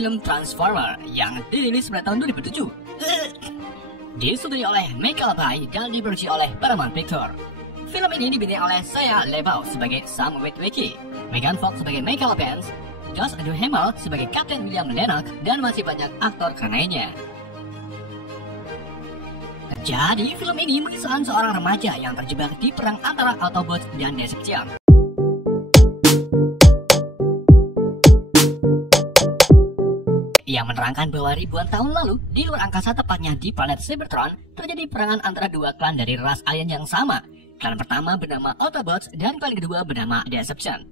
film Transformer yang dirilis pada tahun 2007. Disutradari oleh Michael Bay dan diproduksi oleh Paramount Pictures. Film ini dibintangi oleh Shia LaBeouf sebagai Sam Witwicky, Megan Fox sebagai Michael Vance, Josh Duhamel sebagai Kapten William Lennox, dan masih banyak aktor keren lainnya. Jadi, film ini mengisahkan seorang remaja yang terjebak di perang antara Autobots dan Decepticons. Yang menerangkan bahwa ribuan tahun lalu, di luar angkasa tepatnya di planet Cybertron, terjadi perangan antara dua klan dari ras alien yang sama. Klan pertama bernama Autobots dan klan kedua bernama Decepticons.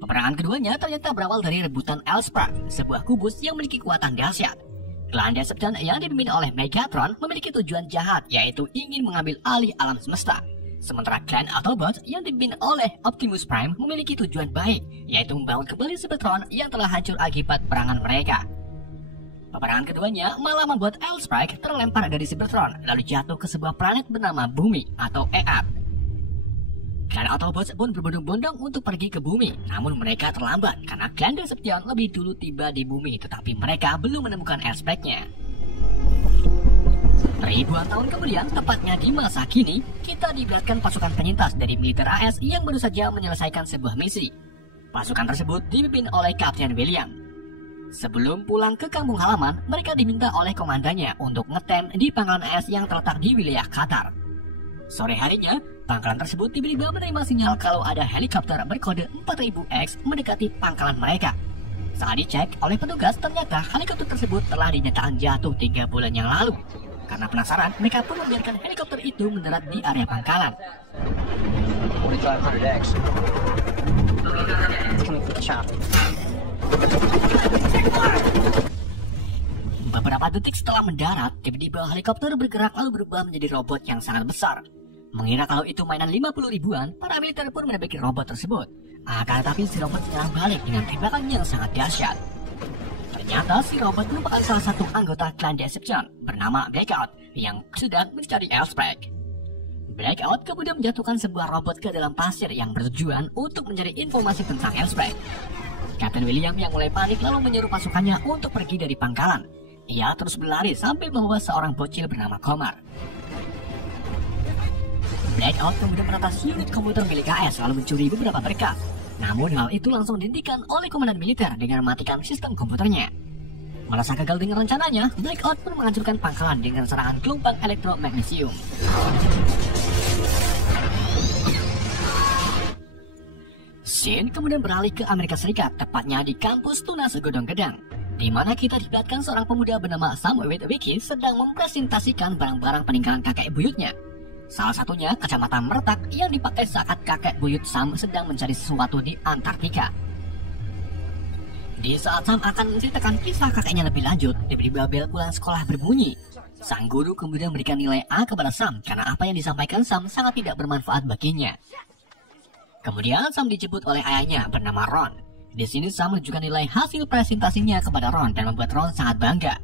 Peperangan keduanya ternyata berawal dari rebutan L-Spark, sebuah kubus yang memiliki kekuatan dahsyat. Klan Decepticons yang dipimpin oleh Megatron memiliki tujuan jahat, yaitu ingin mengambil alih alam semesta. Sementara klan Autobots yang dipimpin oleh Optimus Prime memiliki tujuan baik, yaitu membangun kembali Cybertron yang telah hancur akibat perangan mereka. Peperangan keduanya malah membuat L-Spark terlempar dari Cybertron, lalu jatuh ke sebuah planet bernama Bumi atau Earth. Klan Autobots pun berbondong-bondong untuk pergi ke bumi, namun mereka terlambat karena klan Decepticons lebih dulu tiba di bumi, tetapi mereka belum menemukan L-Spark-nya. Ribuan tahun kemudian, tepatnya di masa kini, kita diperlihatkan pasukan penyintas dari militer AS yang baru saja menyelesaikan sebuah misi. Pasukan tersebut dipimpin oleh Kapten William. Sebelum pulang ke kampung halaman, mereka diminta oleh komandannya untuk ngetem di pangkalan AS yang terletak di wilayah Qatar. Sore harinya, pangkalan tersebut tiba-tiba menerima sinyal kalau ada helikopter berkode 4000X mendekati pangkalan mereka. Saat dicek oleh petugas, ternyata helikopter tersebut telah dinyatakan jatuh 3 bulan yang lalu. Karena penasaran, mereka pun membiarkan helikopter itu mendarat di area pangkalan. 4500X. It's coming from the shop. Beberapa detik setelah mendarat, tiba-tiba helikopter bergerak lalu berubah menjadi robot yang sangat besar. Mengira kalau itu mainan 50 ribuan, para militer pun menembaki robot tersebut. Akan tetapi si robot menyerang balik dengan tembakan yang sangat dahsyat. Ternyata si robot merupakan salah satu anggota klan Decepticons bernama Blackout yang sedang mencari L-Spark. Blackout kemudian menjatuhkan sebuah robot ke dalam pasir yang bertujuan untuk mencari informasi tentang L-Spark. Kapten William yang mulai panik lalu menyuruh pasukannya untuk pergi dari pangkalan. Ia terus berlari sambil membawa seorang bocil bernama Komar. Blackout kemudian meretas unit komputer milik AS lalu mencuri beberapa berkas. Namun hal itu langsung dihentikan oleh komandan militer dengan mematikan sistem komputernya. Merasa gagal dengan rencananya, Blackout pun menghancurkan pangkalan dengan serangan gelombang elektromagnesium. Scene kemudian beralih ke Amerika Serikat, tepatnya di kampus Tunas Godong Gedang, di mana kita diperlihatkan seorang pemuda bernama Sam Witwicky sedang mempresentasikan barang-barang peninggalan kakek buyutnya. Salah satunya kacamata meretak yang dipakai saat kakek buyut Sam sedang mencari sesuatu di Antartika. Di saat Sam akan menceritakan kisah kakeknya lebih lanjut, tiba-tiba bel pulang sekolah berbunyi. Sang guru kemudian memberikan nilai A kepada Sam karena apa yang disampaikan Sam sangat tidak bermanfaat baginya. Kemudian Sam dijemput oleh ayahnya bernama Ron. Di sini Sam menunjukkan nilai hasil presentasinya kepada Ron dan membuat Ron sangat bangga.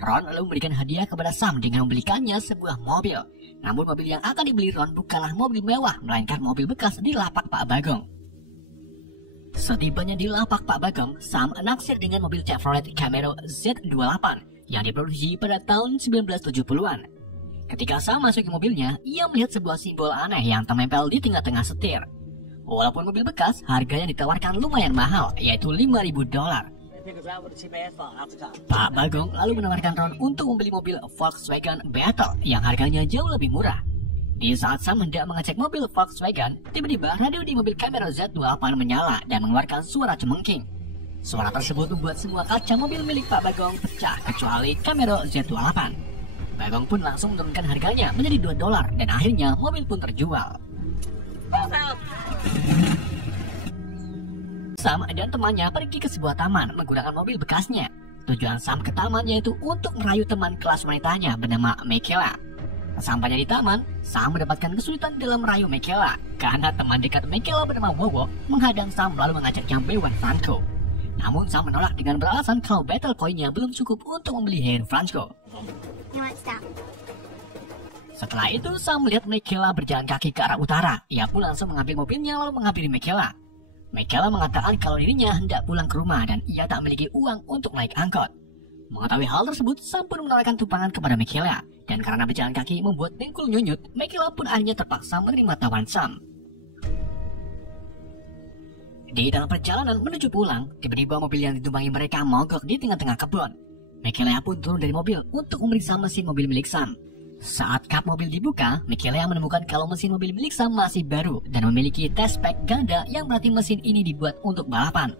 Ron lalu memberikan hadiah kepada Sam dengan membelikannya sebuah mobil. Namun mobil yang akan dibeli Ron bukanlah mobil mewah, melainkan mobil bekas di lapak Pak Bagong. Setibanya di lapak Pak Bagong, Sam naksir dengan mobil Chevrolet Camaro Z28 yang diproduksi pada tahun 1970-an. Ketika Sam masuk ke mobilnya, ia melihat sebuah simbol aneh yang terempel di tengah-tengah setir. Walaupun mobil bekas, harganya ditawarkan lumayan mahal, yaitu $5.000. Pak Bagong lalu menawarkan Ron untuk membeli mobil Volkswagen Beetle yang harganya jauh lebih murah. Di saat Sam hendak mengecek mobil Volkswagen, tiba-tiba radio di mobil Camaro Z28 menyala dan mengeluarkan suara cemengking. Suara tersebut membuat semua kaca mobil milik Pak Bagong pecah kecuali Camaro Z28. Bagong pun langsung menurunkan harganya menjadi $2 dan akhirnya mobil pun terjual. Sam dan temannya pergi ke sebuah taman menggunakan mobil bekasnya. Tujuan Sam ke taman yaitu untuk merayu teman kelas wanitanya bernama Michaela. Sampainya di taman, Sam mendapatkan kesulitan dalam merayu Michaela karena teman dekat Michaela bernama Wowo menghadang Sam lalu mengajaknya Heron Franco. Namun Sam menolak dengan beralasan kalau battle coin-nya belum cukup untuk membeli Heron Franco. Setelah itu, Sam melihat Michaela berjalan kaki ke arah utara. Ia pun langsung mengambil mobilnya lalu menghampiri Michaela. Michaela mengatakan kalau dirinya hendak pulang ke rumah dan ia tak memiliki uang untuk naik angkot. Mengetahui hal tersebut, Sam pun menawarkan tumpangan kepada Michaela, dan karena berjalan kaki membuat dengkul nyunyut, Michaela pun akhirnya terpaksa menerima tawaran Sam. Di dalam perjalanan menuju pulang, tiba-tiba mobil yang ditumpangi mereka mogok di tengah-tengah kebun. Michaela pun turun dari mobil untuk memeriksa mesin mobil milik Sam. Saat kap mobil dibuka, Michaela menemukan kalau mesin mobil milik Sam masih baru dan memiliki test pack ganda yang berarti mesin ini dibuat untuk balapan.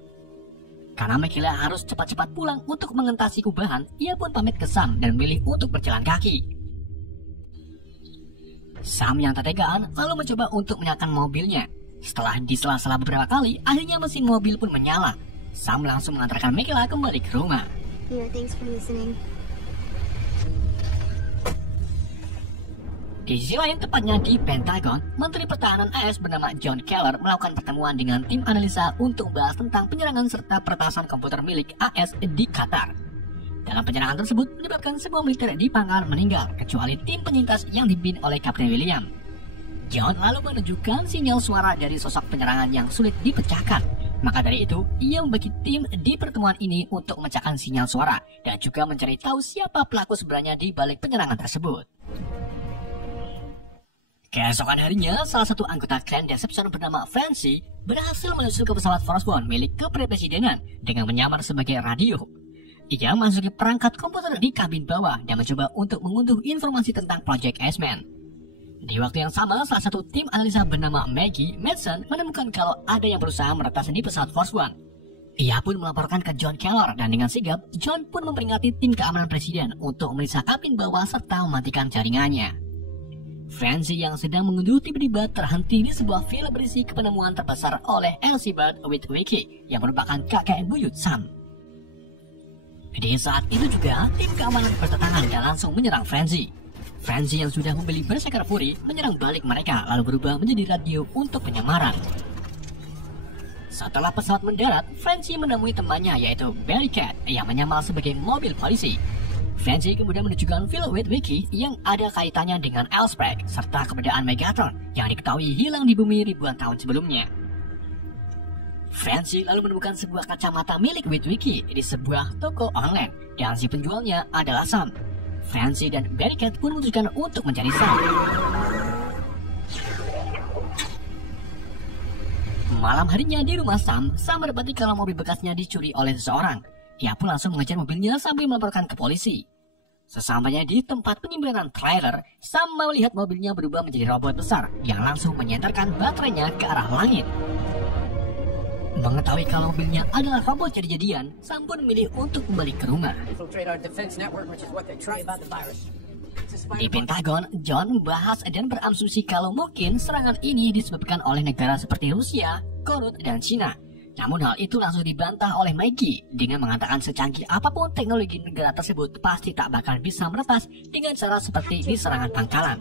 Karena Michaela harus cepat-cepat pulang untuk mengentasi kubahan, ia pun pamit ke Sam dan memilih untuk berjalan kaki. Sam yang tak tegaan lalu mencoba untuk menyalakan mobilnya. Setelah disela-sela beberapa kali, akhirnya mesin mobil pun menyala. Sam langsung mengantarkan Michaela kembali ke rumah. Thanks for listening. Di sisi lain, tepatnya di Pentagon, Menteri Pertahanan AS bernama John Keller melakukan pertemuan dengan tim analisa untuk membahas tentang penyerangan serta peretasan komputer milik AS di Qatar. Dalam penyerangan tersebut menyebabkan semua militer di pangkalan meninggal, kecuali tim penyintas yang dipimpin oleh Kapten William. John lalu menunjukkan sinyal suara dari sosok penyerangan yang sulit dipecahkan. Maka dari itu, ia membagi tim di pertemuan ini untuk memecahkan sinyal suara dan juga mencari tahu siapa pelaku sebenarnya di balik penyerangan tersebut. Keesokan harinya, salah satu anggota klan Deception bernama Francie berhasil menyusul ke pesawat Force One milik kepresidenan dengan menyamar sebagai radio. Ia memasuki perangkat komputer di kabin bawah dan mencoba untuk mengunduh informasi tentang Project Iceman. Di waktu yang sama, salah satu tim analisa bernama Maggie Madsen menemukan kalau ada yang berusaha meretas di pesawat Force One. Ia pun melaporkan ke John Keller dan dengan sigap, John pun memperingati tim keamanan presiden untuk memeriksa kabin bawah serta mematikan jaringannya. Francie yang sedang mengunduh tiba-tiba terhenti di sebuah file berisi penemuan terbesar oleh Elizabeth Witwicky yang merupakan kakek buyut Sam. Di saat itu juga, tim keamanan berdatangan dan langsung menyerang Francie. Francie yang sudah membeli berserker Fury menyerang balik mereka lalu berubah menjadi radio untuk penyamaran. Setelah pesawat mendarat, Francie menemui temannya yaitu Barricade yang menyamar sebagai mobil polisi. Francie kemudian menunjukkan Phil Witwicky yang ada kaitannya dengan Elsprek serta keberadaan Megatron yang diketahui hilang di bumi ribuan tahun sebelumnya. Francie lalu menemukan sebuah kacamata milik Witwicky di sebuah toko online dan si penjualnya adalah Sam. Francie dan Barricade pun memutuskan untuk mencari Sam. Malam harinya di rumah Sam mendapati kalau mobil bekasnya dicuri oleh seseorang. Ia pun langsung mengejar mobilnya sambil melaporkan ke polisi. Sesampainya di tempat penyimpanan trailer, Sam melihat mobilnya berubah menjadi robot besar yang langsung menyentarkan baterainya ke arah langit. Mengetahui kalau mobilnya adalah robot jadi-jadian, Sam pun memilih untuk kembali ke rumah. Di Pentagon, John membahas dan berasumsi kalau mungkin serangan ini disebabkan oleh negara seperti Rusia, Korut, dan Cina. Namun hal itu langsung dibantah oleh Maggie dengan mengatakan secanggih apapun teknologi negara tersebut pasti tak bakal bisa meretas dengan cara seperti di serangan pangkalan.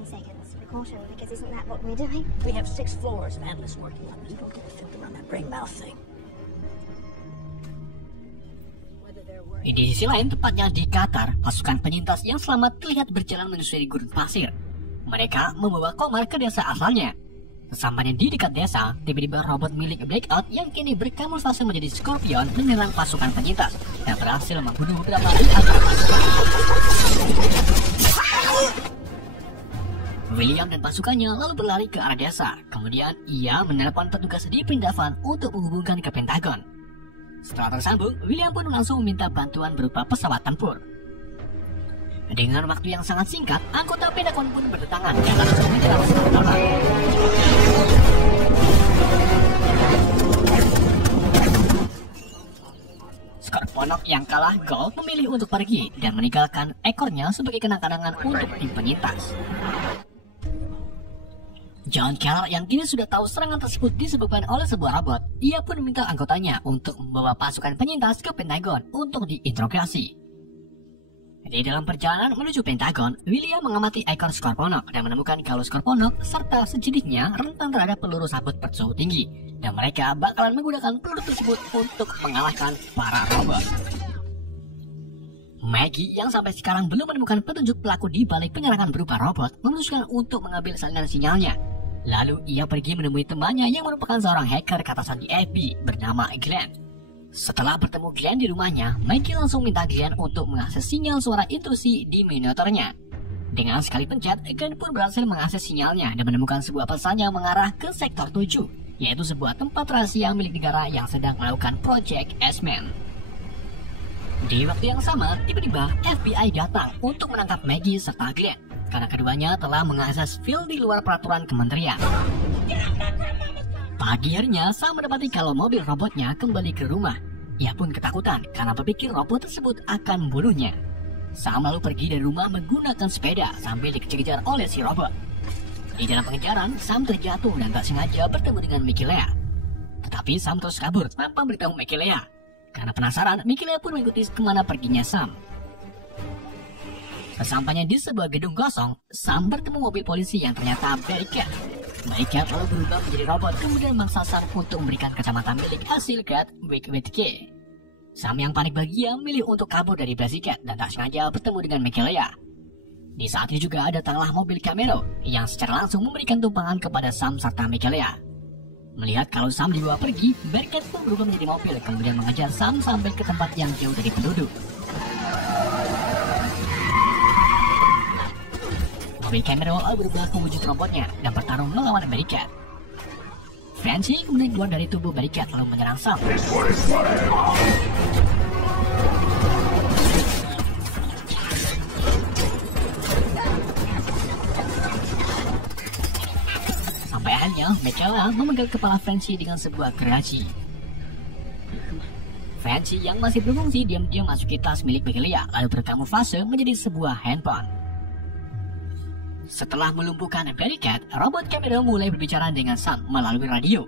Di sisi lain, tepatnya di Qatar, pasukan penyintas yang selamat terlihat berjalan menyusuri gurun pasir. Mereka membawa Komar ke desa asalnya. Sesampainya di dekat desa, tiba-tiba robot milik Blackout yang kini berkamuflase menjadi Scorpion menyerang pasukan penyintas dan berhasil membunuh beberapa di antara pasukan. William dan pasukannya lalu berlari ke arah desa. Kemudian ia menelepon petugas di Pindafan untuk menghubungkan ke Pentagon. Setelah tersambung, William pun langsung meminta bantuan berupa pesawat tempur. Dengan waktu yang sangat singkat, anggota Pentagon pun berdatangan dan langsung menyerang Scorponok. Scorponok yang kalah gol memilih untuk pergi dan meninggalkan ekornya sebagai kenang-kenangan untuk tim penyintas. John Keller yang kini sudah tahu serangan tersebut disebabkan oleh sebuah robot, ia pun meminta anggotanya untuk membawa pasukan penyintas ke Pentagon untuk diinterogasi. Di dalam perjalanan menuju Pentagon, William mengamati ekor Scorponok dan menemukan kalau Scorponok serta sejenisnya rentan terhadap peluru sabut bersuhu tinggi, dan mereka bakalan menggunakan peluru tersebut untuk mengalahkan para robot. Maggie yang sampai sekarang belum menemukan petunjuk pelaku di balik penyerangan berupa robot memutuskan untuk mengambil salinan sinyalnya. Lalu ia pergi menemui temannya yang merupakan seorang hacker atasan di FBI bernama Glenn. Setelah bertemu Glenn di rumahnya, Maggie langsung minta Glenn untuk mengakses sinyal suara intrusi di monitornya. Dengan sekali pencet, Glenn pun berhasil mengakses sinyalnya dan menemukan sebuah pesan yang mengarah ke sektor 7, yaitu sebuah tempat rahasia milik negara yang sedang melakukan Project S-Man. Di waktu yang sama, tiba-tiba FBI datang untuk menangkap Maggie serta Glenn karena keduanya telah mengakses file di luar peraturan kementerian. Pagi harinya, Sam mendapati kalau mobil robotnya kembali ke rumah. Ia pun ketakutan karena berpikir robot tersebut akan membunuhnya. Sam lalu pergi dari rumah menggunakan sepeda sambil dikejar-kejar oleh si robot. Di dalam pengejaran, Sam terjatuh dan tak sengaja bertemu dengan Michelea. Tetapi Sam terus kabur tanpa beritahu Michelea. Karena penasaran, Michelea pun mengikuti kemana perginya Sam. Sesampainya di sebuah gedung kosong, Sam bertemu mobil polisi yang ternyata Barricade. Barricade lalu berubah menjadi robot kemudian memaksa Sam untuk memberikan kacamata milik hasil Cat Witwicky. Sam yang panik bahagia memilih untuk kabur dari Barricade dan tak sengaja bertemu dengan Michelea. Di saat itu juga datanglah mobil Camaro yang secara langsung memberikan tumpangan kepada Sam serta Michelea. Melihat kalau Sam dibawa pergi, Barricade pun berubah menjadi mobil kemudian mengejar Sam sampai ke tempat yang jauh dari penduduk. Mobil Camaro lalu berubah ke wujud robotnya dan bertarung melawan Barricade. Fancy kemudian keluar dari tubuh Barricade lalu menyerang Sam. Sampai akhirnya, Michelea memegang kepala Fancy dengan sebuah gergaji. Fancy yang masih berfungsi diam-diam masuki tas milik Michelea lalu berkamuflase menjadi sebuah handphone. Setelah melumpuhkan Barricade, robot Camaro mulai berbicara dengan Sam melalui radio.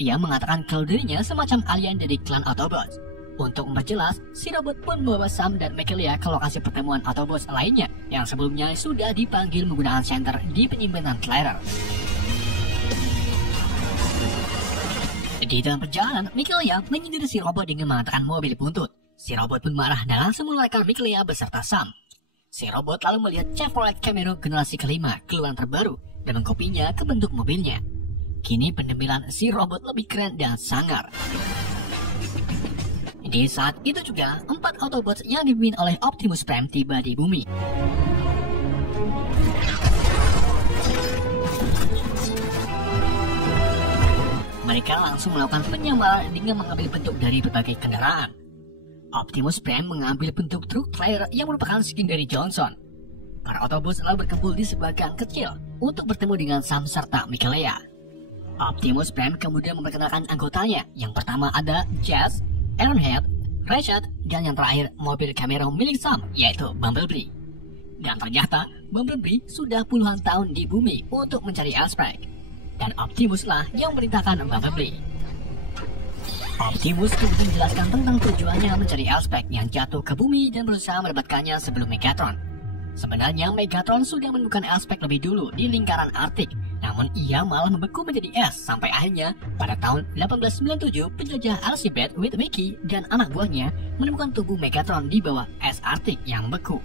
Ia mengatakan kalau dirinya semacam alien dari klan Autobots. Untuk memperjelas, si robot pun membawa Sam dan Michelea ke lokasi pertemuan Autobots lainnya yang sebelumnya sudah dipanggil menggunakan senter di penyimpanan trailer. Di dalam perjalanan, Michelea menyindir si robot dengan mengatakan mobil buntut. Si robot pun marah dan langsung mengeluarkan Michelea beserta Sam. Si robot lalu melihat Chevrolet Camaro generasi kelima, keluaran terbaru, dan mengkopinya ke bentuk mobilnya. Kini penampilan si robot lebih keren dan sangar. Di saat itu juga, 4 Autobots yang dipimpin oleh Optimus Prime tiba di bumi. Mereka langsung melakukan penyamaran dengan mengambil bentuk dari berbagai kendaraan. Optimus Prime mengambil bentuk truk trailer yang merupakan skin dari Johnson. Para Autobots lalu berkumpul di sebuah gang kecil untuk bertemu dengan Sam serta Michelea. Optimus Prime kemudian memperkenalkan anggotanya. Yang pertama ada Jazz, Ironhead, Ratchet, dan yang terakhir mobil Camaro milik Sam, yaitu Bumblebee. Dan ternyata Bumblebee sudah puluhan tahun di bumi untuk mencari L-Spike. Dan Optimus lah yang memerintahkan Bumblebee. Optimus kemudian menjelaskan tentang tujuannya mencari L-Spike yang jatuh ke bumi dan berusaha mendapatkannya sebelum Megatron. Sebenarnya Megatron sudah menemukan L-Spike lebih dulu di lingkaran Arktik, namun ia malah membeku menjadi es sampai akhirnya pada tahun 1897 penjelajah Elizabeth Witwicky dan anak buahnya menemukan tubuh Megatron di bawah es Arktik yang beku.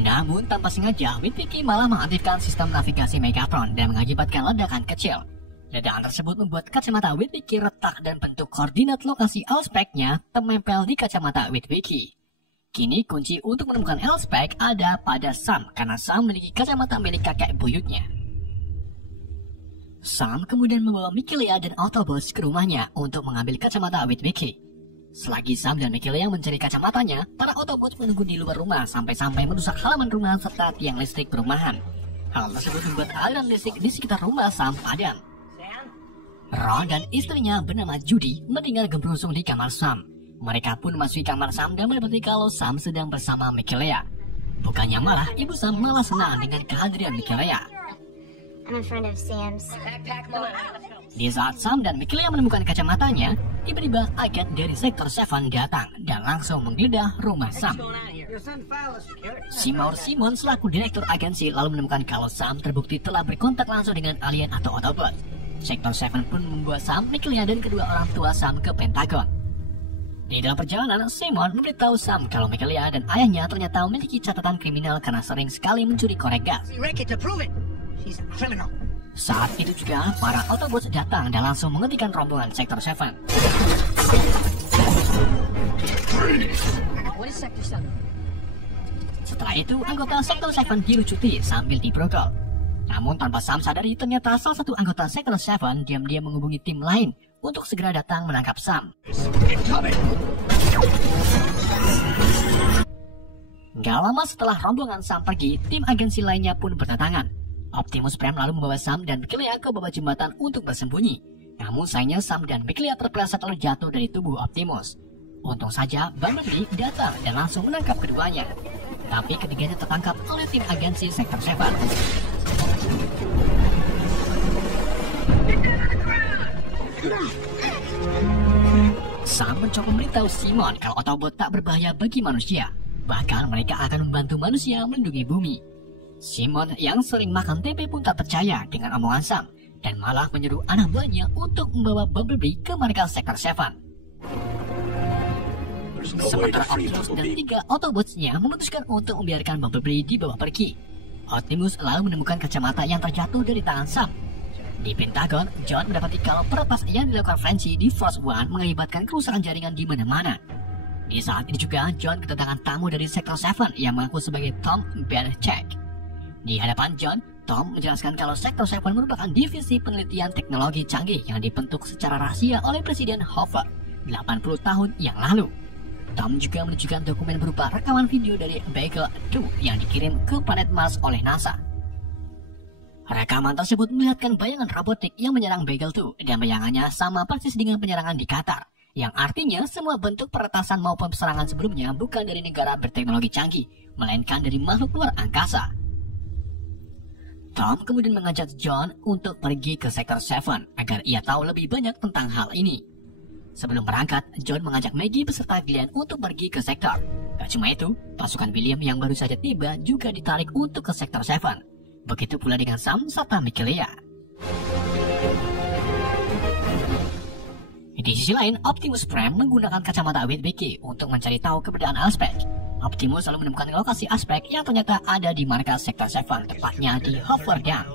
Namun tanpa sengaja, Witwicky malah mengaktifkan sistem navigasi Megatron dan mengakibatkan ledakan kecil. Ledakan tersebut membuat kacamata Witwicky retak dan bentuk koordinat lokasi L-Spike-nya terempel di kacamata Witwicky. Kini kunci untuk menemukan L-Spike ada pada Sam karena Sam memiliki kacamata milik kakek buyutnya. Sam kemudian membawa Michelea dan Autobots ke rumahnya untuk mengambil kacamata Witwicky. Selagi Sam dan Michelea mencari kacamatanya, para Autobots menunggu di luar rumah sampai-sampai merusak halaman rumah serta tiang listrik perumahan. Hal tersebut membuat aliran listrik di sekitar rumah Sam padam. Ron dan istrinya bernama Judy mendengar gemerusung di kamar Sam. Mereka pun memasuki kamar Sam dan mendapati kalau Sam sedang bersama Michelea. Bukannya malah, ibu Sam malah senang dengan kehadiran Michelea. I'm a friend of Sam's. Di saat Sam dan Michelea menemukan kacamatanya, tiba-tiba agen dari Sektor 7 datang dan langsung menggeledah rumah Sam. Seymour Simon selaku direktur agensi lalu menemukan kalau Sam terbukti telah berkontak langsung dengan alien atau Autobot. Sektor 7 pun membawa Sam, Michelea dan kedua orang tua Sam ke Pentagon. Di dalam perjalanan, Simon memberitahu Sam kalau Michelea dan ayahnya ternyata memiliki catatan kriminal karena sering sekali mencuri korek gas. Saat itu juga para Autobots datang dan langsung menghentikan rombongan Sector 7. Setelah itu, anggota Sector 7 dilucuti sambil dibrogol. Namun tanpa Sam sadari, ternyata salah satu anggota Sector 7 diam-diam menghubungi tim lain untuk segera datang menangkap Sam. Gak lama setelah rombongan Sam pergi, tim agensi lainnya pun berdatangan. Optimus Prime lalu membawa Sam dan Mikaela ke bawah jembatan untuk bersembunyi. Namun sayangnya Sam dan Mikaela terpeleset lalu jatuh dari tubuh Optimus. Untung saja Bumblebee datang dan langsung menangkap keduanya. Tapi ketiganya tertangkap oleh tim agensi Sector 7. Sam mencoba memberitahu Simon kalau Autobot tak berbahaya bagi manusia. Bahkan mereka akan membantu manusia melindungi bumi. Simon yang sering makan tempe pun tak percaya dengan omongan Sam dan malah menyuruh anak buahnya untuk membawa Bumblebee ke markas Sector 7. Sementara Optimus dan 3 Autobots-nya memutuskan untuk membiarkan Bumblebee dibawa pergi. Optimus lalu menemukan kacamata yang terjatuh dari tangan Sam. Di Pentagon, John mendapati kalau peretas yang dilakukan Frenchie di Force One mengakibatkan kerusakan jaringan di mana-mana. Di saat ini juga John kedatangan tamu dari Sector 7 yang mengaku sebagai Tom Belichick. Di hadapan John, Tom menjelaskan kalau Sector 7 merupakan divisi penelitian teknologi canggih yang dibentuk secara rahasia oleh Presiden Hoover 80 tahun yang lalu. Tom juga menunjukkan dokumen berupa rekaman video dari Beagle 2 yang dikirim ke planet Mars oleh NASA. Rekaman tersebut melihatkan bayangan robotik yang menyerang Beagle 2 dan bayangannya sama persis dengan penyerangan di Qatar, yang artinya semua bentuk peretasan maupun serangan sebelumnya bukan dari negara berteknologi canggih, melainkan dari makhluk luar angkasa. Tom kemudian mengajak John untuk pergi ke Sector 7 agar ia tahu lebih banyak tentang hal ini. Sebelum berangkat, John mengajak Maggie beserta Glenn untuk pergi ke sektor. Gak cuma itu, pasukan William yang baru saja tiba juga ditarik untuk ke Sector 7. Begitu pula dengan Sam serta Mikaela. Di sisi lain, Optimus Prime menggunakan kacamata Witwicky untuk mencari tahu keberadaan Aspek. Optimus lalu menemukan lokasi Aspek yang ternyata ada di markas Sector 7, tepatnya di Hoover Dam.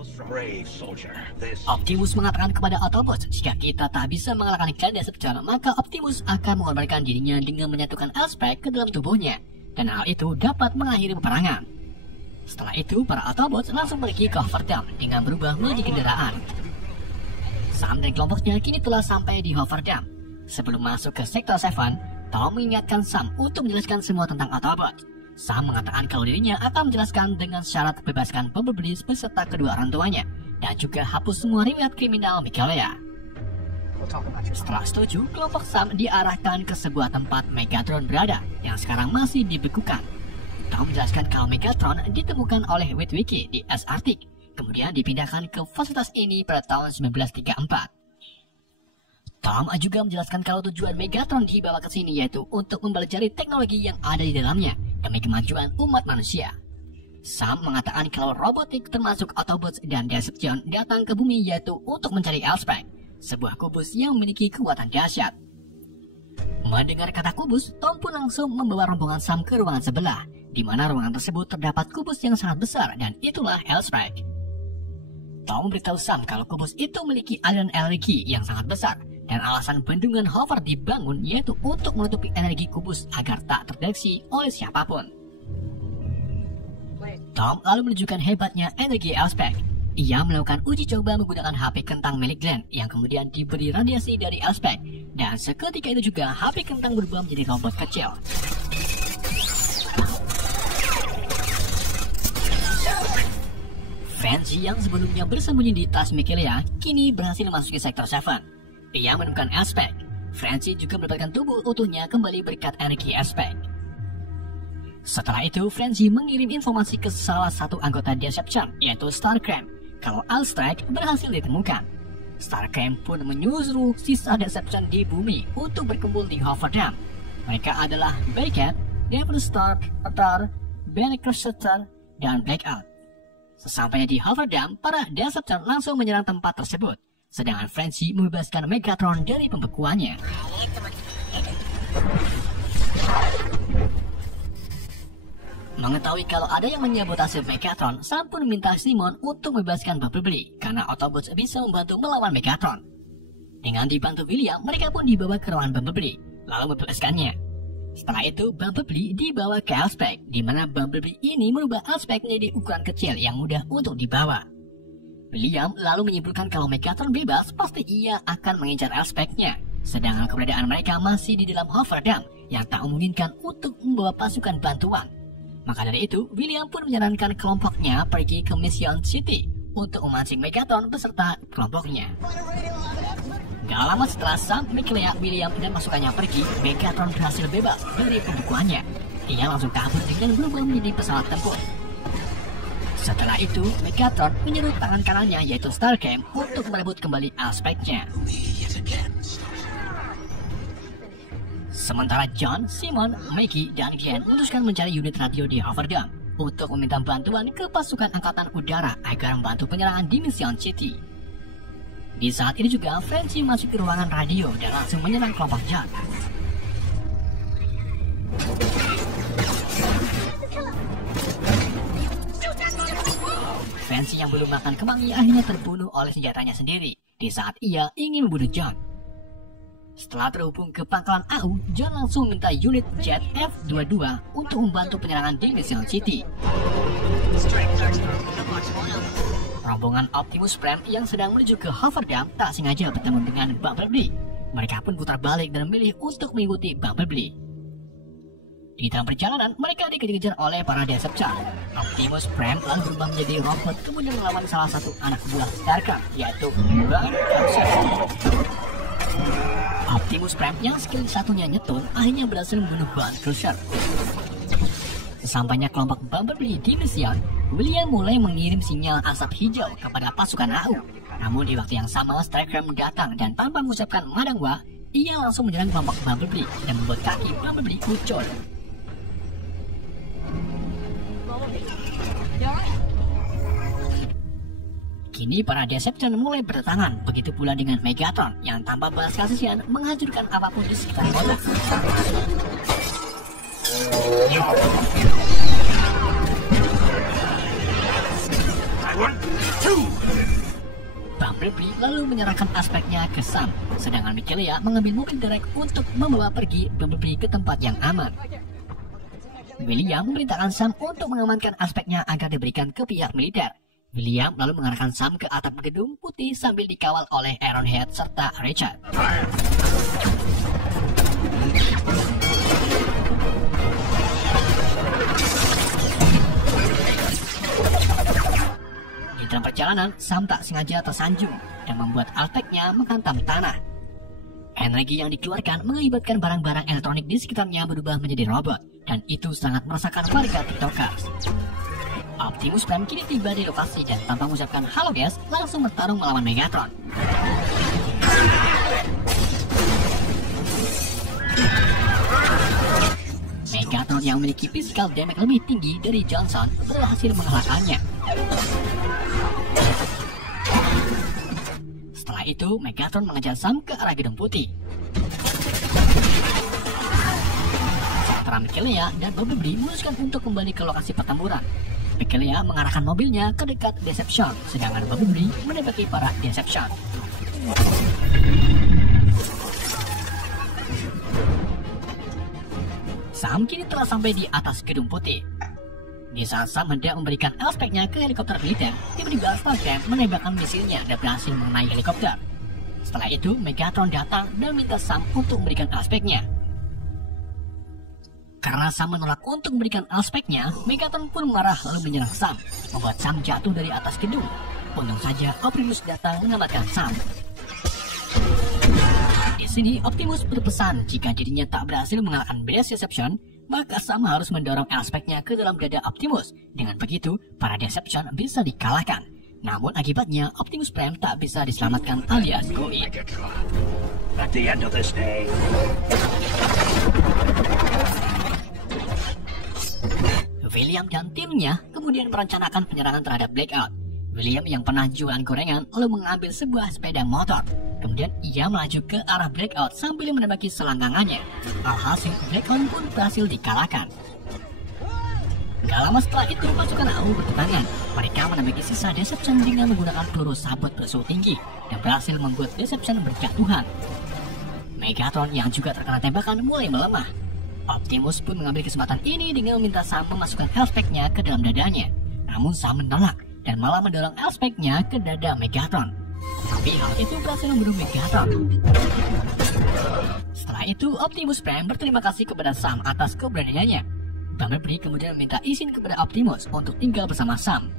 Optimus mengatakan kepada Autobots, jika kita tak bisa mengalahkan Clan Decepticon, maka Optimus akan mengorbankan dirinya dengan menyatukan Aspek ke dalam tubuhnya, dan hal itu dapat mengakhiri peperangan. Setelah itu, para Autobots langsung pergi ke Hoover Dam dengan berubah menjadi kendaraan. Sam dan kelompoknya kini telah sampai di Hoover Dam. Sebelum masuk ke Sector 7, Tom mengingatkan Sam untuk menjelaskan semua tentang Autobot. Sam mengatakan kalau dirinya akan menjelaskan dengan syarat bebaskan Bumblebee beserta kedua orang tuanya, dan juga hapus semua riwayat kriminal Mikaela. Setelah setuju, kelompok Sam diarahkan ke sebuah tempat Megatron berada, yang sekarang masih dibekukan. Tom menjelaskan kalau Megatron ditemukan oleh Witwicky di es Arctic, kemudian dipindahkan ke fasilitas ini pada tahun 1934. Tom juga menjelaskan kalau tujuan Megatron dibawa ke sini yaitu untuk mempelajari teknologi yang ada di dalamnya demi kemajuan umat manusia. Sam mengatakan kalau robotik termasuk Autobots dan Decepticon datang ke bumi yaitu untuk mencari Elspeth, sebuah kubus yang memiliki kekuatan dahsyat. Mendengar kata kubus, Tom pun langsung membawa rombongan Sam ke ruangan sebelah, di mana ruangan tersebut terdapat kubus yang sangat besar dan itulah Elspeth. Tom memberitahu Sam kalau kubus itu memiliki aliran energi yang sangat besar, dan alasan bendungan Hoover dibangun yaitu untuk menutupi energi kubus agar tak terdeteksi oleh siapapun. Tom lalu menunjukkan hebatnya energi Elspeth. Ia melakukan uji coba menggunakan HP kentang milik Glenn yang kemudian diberi radiasi dari Elspeth, dan seketika itu juga HP kentang berubah menjadi robot kecil. Fancy yang sebelumnya bersembunyi di tas Mikaela kini berhasil memasuki Sector 7. Ia menemukan Elspeth. Francie juga mendapatkan tubuh utuhnya kembali berkat energi Elspeth. Setelah itu, Francie mengirim informasi ke salah satu anggota Decepticon, yaitu Starscream, kalau Elspeth berhasil ditemukan. Starscream pun menyuruh sisa Decepticon di bumi untuk berkumpul di Hoover Dam. Mereka adalah Bearcat, Devastator, Bannercrusader, dan Blackout. Sesampainya di Hoover Dam, para Decepticon langsung menyerang tempat tersebut. Sedangkan Francie membebaskan Megatron dari pembekuannya. Mengetahui kalau ada yang menyabotase Megatron, Sam pun meminta Simon untuk membebaskan Bumblebee karena Autobots bisa membantu melawan Megatron. Dengan dibantu William, mereka pun dibawa ke ruangan Bumblebee, lalu membebaskannya. Setelah itu, Bumblebee dibawa ke Elspeth, di mana Bumblebee ini merubah Elspeth menjadi ukuran kecil yang mudah untuk dibawa. William lalu menyimpulkan kalau Megatron bebas, pasti ia akan mengincar Elspeth-nya. Sedangkan keberadaan mereka masih di dalam Haverdam yang tak memungkinkan untuk membawa pasukan bantuan. Maka dari itu, William pun menyarankan kelompoknya pergi ke Mission City untuk memancing Megatron beserta kelompoknya. Gak lama setelah Sam, Michelea, William, dan pasukannya pergi, Megatron berhasil bebas dari pembukuannya. Ia langsung kabur dengan berubah menjadi pesawat tempur. Setelah itu, Megatron menyerut tangan kanannya yaitu Starcam untuk merebut kembali Elspeth-nya. Sementara John, Simon, Maggie, dan Glenn memutuskan mencari unit radio di Haverdam untuk meminta bantuan ke pasukan angkatan udara agar membantu penyerangan di Mission City. Di saat ini juga, Francie masuk ke ruangan radio dan langsung menyerang kelompok John. Francie yang belum makan kemangi akhirnya terbunuh oleh senjatanya sendiri di saat ia ingin membunuh John. Setelah terhubung ke pangkalan AU, John langsung meminta unit jet F-22 untuk membantu penyerangan di Mission City. Rombongan Optimus Prime yang sedang menuju ke Haverdam tak sengaja bertemu dengan Bumblebee. Mereka pun putar balik dan memilih untuk mengikuti Bumblebee. Di dalam perjalanan, mereka dikejar-kejar oleh para Decepticons. Optimus Prime lalu berubah menjadi robot kemudian melawan salah satu anak buah Starcraft, yaitu Bang Crusher. Optimus Prime yang skill satunya nyetun akhirnya berhasil membunuh Bang Crusher. Sesampainya kelompok Bumblebee di Mission, William mulai mengirim sinyal asap hijau kepada pasukan AU. Namun di waktu yang sama, Starcraft datang dan tanpa mengucapkan madangwa, ia langsung menyerang kelompok Bumblebee dan membuat kaki Bumblebee ucul. Kini para Decepticons mulai berdatangan, begitu pula dengan Megatron yang tanpa balas kasihan menghancurkan apapun di sekitar kota. Bumblebee lalu menyerahkan aspeknya ke Sam, sedangkan Michelea mengambil mobil derek untuk membawa pergi Bumblebee ke tempat yang aman. William memerintahkan Sam untuk mengamankan aspeknya agar diberikan ke pihak militer. William lalu mengarahkan Sam ke atap gedung putih sambil dikawal oleh Ironhead serta Richard. Di dalam perjalanan, Sam tak sengaja tersanjung dan membuat aspeknya menghantam tanah. Energi yang dikeluarkan mengakibatkan barang-barang elektronik di sekitarnya berubah menjadi robot, dan itu sangat meresahkan warga TikTokers. Optimus Prime kini tiba di lokasi dan tanpa mengucapkan halo guys, langsung bertarung melawan Megatron. Megatron yang memiliki physical damage lebih tinggi dari Johnson berhasil mengalahkannya. Setelah itu, Megatron mengejar Sam ke arah gedung putih. Sementara Michelea dan Bumblebee memutuskan untuk kembali ke lokasi pertempuran. Michelea mengarahkan mobilnya ke dekat Decepticon, sedangkan Bumblebee menembaki para Decepticon. Sam kini telah sampai di atas gedung putih. Di saat Sam hendak memberikan aspeknya ke helikopter militer, tiba-tiba Starcam menembakkan misilnya dan berhasil mengenai helikopter. Setelah itu, Megatron datang dan minta Sam untuk memberikan aspeknya. Karena Sam menolak untuk memberikan aspeknya, Megatron pun marah lalu menyerang Sam, membuat Sam jatuh dari atas gedung. Untung saja Optimus datang menyelamatkan Sam. Di sini Optimus berpesan jika dirinya tak berhasil mengalahkan Decepticon, maka Sam harus mendorong aspeknya ke dalam dada Optimus. Dengan begitu, para Decepticon bisa dikalahkan. Namun akibatnya Optimus Prime tak bisa diselamatkan alias go in. At the end of this day, William dan timnya kemudian merencanakan penyerangan terhadap Blackout. William yang pernah jualan gorengan lalu mengambil sebuah sepeda motor. Kemudian ia melaju ke arah Blackout sambil menembaki selangkangannya. Alhasil Blackout pun berhasil dikalahkan. Gak lama setelah itu, pasukan AU bertentangan. Mereka menembaki sisa Deception dengan menggunakan peluru sabot bersuhu tinggi dan berhasil membuat Deception berjatuhan. Megatron yang juga terkena tembakan mulai melemah. Optimus pun mengambil kesempatan ini dengan meminta Sam memasukkan Elspeth-nya ke dalam dadanya. Namun Sam menolak dan malah mendorong Elspeth-nya ke dada Megatron. Tapi hal itu berhasil membunuh Megatron. Setelah itu, Optimus Prime berterima kasih kepada Sam atas keberaniannya. Bumblebee kemudian meminta izin kepada Optimus untuk tinggal bersama Sam.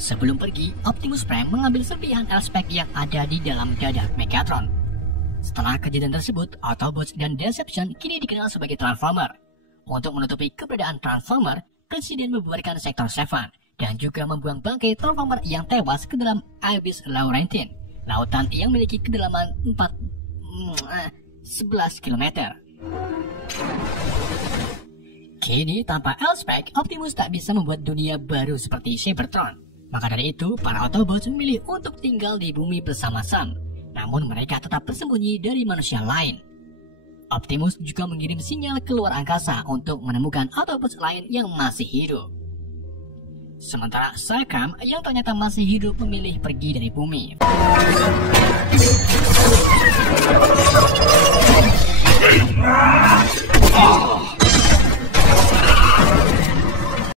Sebelum pergi, Optimus Prime mengambil serpihan Elspeth yang ada di dalam dada Megatron. Setelah kejadian tersebut, Autobots dan Deception kini dikenal sebagai Transformer. Untuk menutupi keberadaan Transformer, Presiden membubarkan Sektor 7 dan juga membuang bangkai Transformer yang tewas ke dalam Abyss Laurentine, lautan yang memiliki kedalaman 11 km. Kini tanpa Elspeth, Optimus tak bisa membuat dunia baru seperti Cybertron. Maka dari itu, para Autobots memilih untuk tinggal di bumi bersama Sam. Namun mereka tetap bersembunyi dari manusia lain. Optimus juga mengirim sinyal ke luar angkasa untuk menemukan Autobots lain yang masih hidup. Sementara Cycram yang ternyata masih hidup memilih pergi dari bumi.